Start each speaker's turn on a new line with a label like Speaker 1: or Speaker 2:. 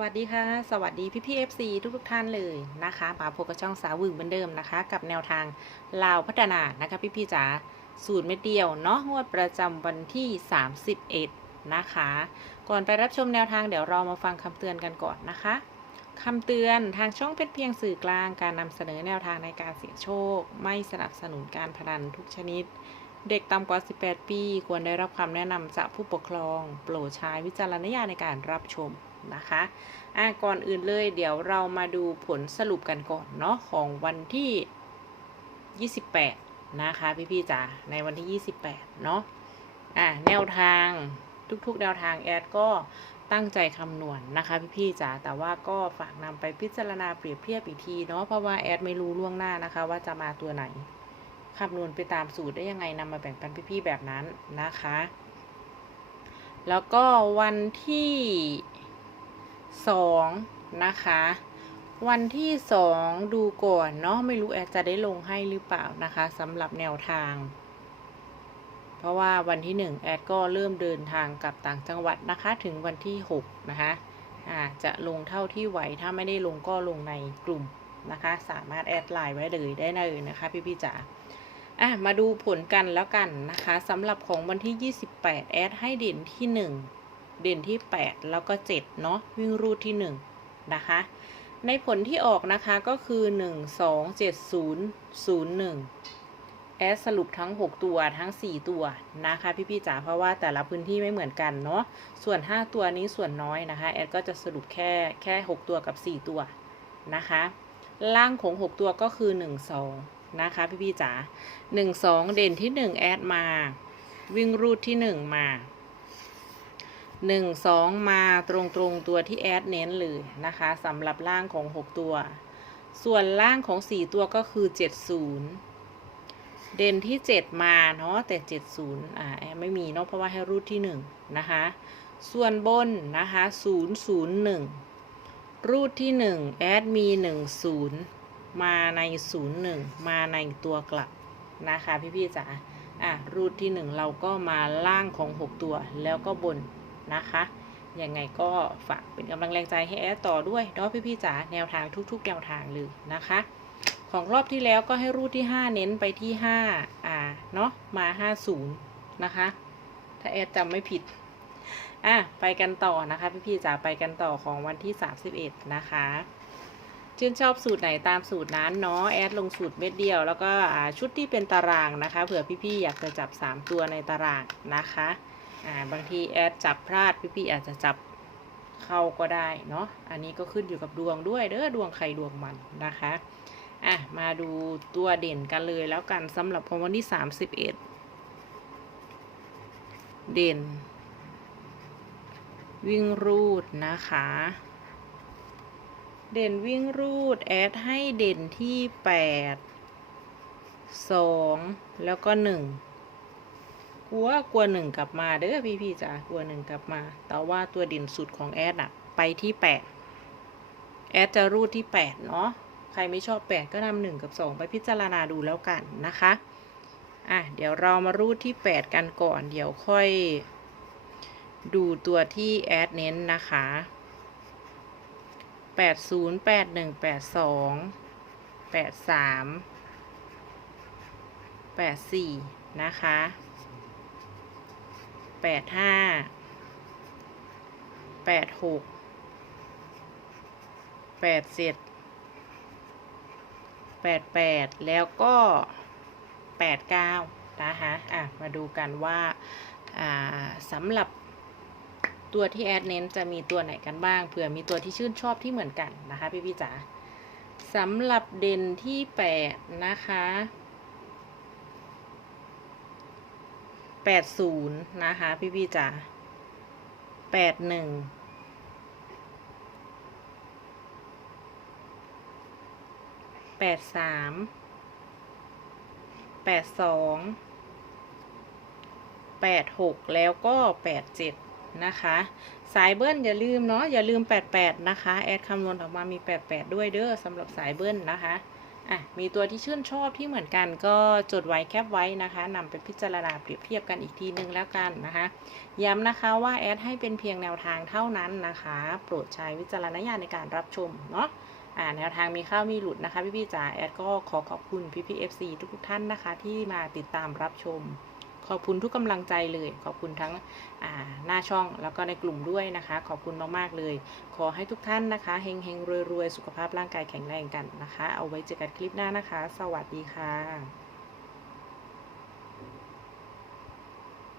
Speaker 1: วัสดีค่ะ สวัสดีพี่พี่เอฟซีทุกทุกท่านเลยนะคะมาพบกับช่องสาววึงเหมือนเดิมนะคะ กับแนวทางลาวพัฒนานะคะพี่พี่จ๋าสูตรเม็ดเดียวเนาะงวดประจำวันที่ 31 นะคะ ก่อนไปรับชมแนวทางเดี๋ยวเรามาฟังคำเตือนกันก่อนนะคะคำเตือนทางช่องเป็นเพียงสื่อกลางการนำเสนอแนวทางในการเสี่ยงโชค ไม่สนับสนุนการพนันทุกชนิด เด็กต่ำกว่า 18 ปี ควรได้รับคำแนะนำจากผู้ปกครอง โปรดใช้วิจารณญาณในการรับชม นะคะอะก่อนอื่นเลยเดี๋ยวเรามาดูผลสรุปกันก่อนเนาะของวันที่ 28 นะคะพี่ๆจ๋าในวันที่ 28 เนาะอะแนวทางทุกๆแนวทางแอดก็ตั้งใจคำนวณนะคะพี่ๆจ๋าแต่ว่าก็ฝากนำไปพิจารณาเปรียบเทียบอีกทีเนาะเพราะว่าแอดไม่รู้ล่วงหน้านะคะ ว่าจะมาตัวไหนคำนวณไปตามสูตรได้ยังไงนำมาแบ่งปันพี่ๆแบบนั้นนะคะ แล้วก็วันที่ สองนะคะ วันที่สองดูก่อนเนาะไม่รู้แอดจะได้ลงให้หรือเปล่านะคะสำหรับแนวทาง เพราะว่าวันที่หนึ่งแอดก็เริ่มเดินทางกลับต่างจังหวัดนะคะถึงวันที่หกนะคะอาจะลงเท่าที่ไหวถ้าไม่ได้ลงก็ลงในกลุ่มนะคะ สามารถแอดไลน์ไว้เลยได้เลยนะคะพี่ๆจ๋าอะมาดูผลกันแล้วกันนะคะสำหรับของวันที่ 28 แอดให้เด่นที่ 1 เด่นที่ 8 แล้วก็ 7 เนาะวิ่งรูดที่ 1 นะคะ ในผลที่ออกนะคะก็คือ 1 2 7 0 0 1 แอดสรุปทั้ง 6 ตัวทั้ง 4 ตัวนะคะพี่ๆจ๋าเพราะว่าแต่ละพื้นที่ไม่เหมือนกันเนาะส่วน 5 ตัวนี้ส่วนน้อยนะคะ แอดก็จะสรุปแค่แค่ 6 ตัวกับ 4 ตัวนะคะ ล่างของ 6 ตัวก็คือ 1 2 นะคะพี่ๆจ๋าหนึ่งสองเด่นที่หนึ่งแอดมา วิ่งรูดที่หนึ่งมา หนึ่งสองมาตรงตรงตัวที่แอดเน้นเลยนะคะสำหรับล่างของหกตัว ส่วนล่างของสี่ตัวก็คือเจ็ดศูนย์เด่นที่เจ็ดมาเนาะแต่เจ็ดศูนย์อ่าแอดไม่มีเนาะเพราะว่าให้รูดที่หนึ่งนะคะส่วนบนนะคะศูนย์ศูนย์หนึ่งรูดที่หนึ่งแอดมีหนึ่งศูนย์มาใน01มาในตัวกลับนะคะพี่ๆจ๋าอะรูทที่1เราก็มาล่างของ6ตัวแล้วก็บน นะคะ ยังไงก็ฝากเป็นกำลังแรงใจให้แอดต่อด้วยเนาะพี่ๆจ๋าแนวทางทุกๆแนวทางเลยนะคะ ของรอบที่แล้วก็ให้รูทที่ 5 เน้นไปที่5อ่าเนาะมา 50 นะคะ ถ้าแอดจำไม่ผิดอะไปกันต่อนะคะ พี่ๆจ๋าไปกันต่อของวันที่ 31 นะคะชื่นชอบสูตรไหนตามสูตรนั้นเนาะแอดลงสูตรเม็ดเดียว แล้วก็ชุดที่เป็นตารางนะคะเผื่อพี่ๆอยากจะจับ 3 ตัวในตารางนะคะ อ่าบางทีแอดจับพลาดพี่ๆอาจจะจับเข้าก็ได้เนาะอันนี้ก็ขึ้นอยู่กับดวงด้วยเด้อดวงใครดวงมันนะคะอะมาดูตัวเด่นกันเลยแล้วกันสำหรับของวันที่31เด่น วิ่งรูดนะคะ เด่นวิ่งรูดแอดให้เด่นที่แปดสองแล้วก็หนึ่ง กลัวกลัวหนึ่งกลับมาเด้อพี่พี่ๆจ๋ากลัวหนึ่งกลับมา แต่ว่าตัวด่นสุดของแอดอะไปที่แปดแอดจะรูดที่แปดเนาะใครไม่ชอบแปดก็นำหนึ่งกับสองไปพิจารณาดูแล้วกันนะคะอะเดี๋ยวเรามารูดที่แปดกันก่อน เดี๋ยวค่อยดูตัวที่แอดเน้นนะคะแปดศูนย์แปดหนึ่งแปดสองแปดสามแปดสี่นะคะ แปดห้าแปดหกแปดเจ็ดแปดแปดแล้วก็แปดเก้านะคะอะ มาดูกันว่าอ่าสำหรับตัวที่แอดเน้นจะมีตัวไหนกันบ้างเผื่อมีตัวที่ชื่นชอบที่เหมือนกันนะคะพี่พี่จ๋าสำหรับเด่นที่แปดนะคะ แปดศูนย์นะคะ พี่พี่ๆจ๋าแปดหนึ่งแปดสามแปดสองแปดหกแล้วก็แปดเจ็ดนะคะ สายเบิ้ลอย่าลืมเนาะอย่าลืม88นะคะ แอดคำนวณออกมามี88ด้วยเด้อสำหรับสายเบิ้ลนะคะ อะมีตัวที่ชื่นชอบที่เหมือนกันก็จดไว้แคปไว้นะคะนำไปพิจารณาเปรียบเทียบกันอีกทีนึงแล้วกันนะคะ ย้ำนะคะว่าแอดให้เป็นเพียงแนวทางเท่านั้นนะคะ โปรดใช้วิจารณญาณในการรับชมเนาะอ่าแนวทางมีเข้ามีหลุดนะคะพี่พี่ๆจ๋าแอดก็ขอขอบคุณพี่พี่เอฟซีทุกๆท่านนะคะ ที่มาติดตามรับชม ขอบคุณทุกกำลังใจเลย ขอบคุณทั้งหน้าช่องแล้วก็ในกลุ่มด้วยนะคะ ขอบคุณมากๆเลย ขอให้ทุกท่านนะคะเฮงเฮงรวยรวยสุขภาพร่างกายแข็งแรงกันนะคะ เอาไว้เจอกันคลิปหน้านะคะ สวัสดีค่ะ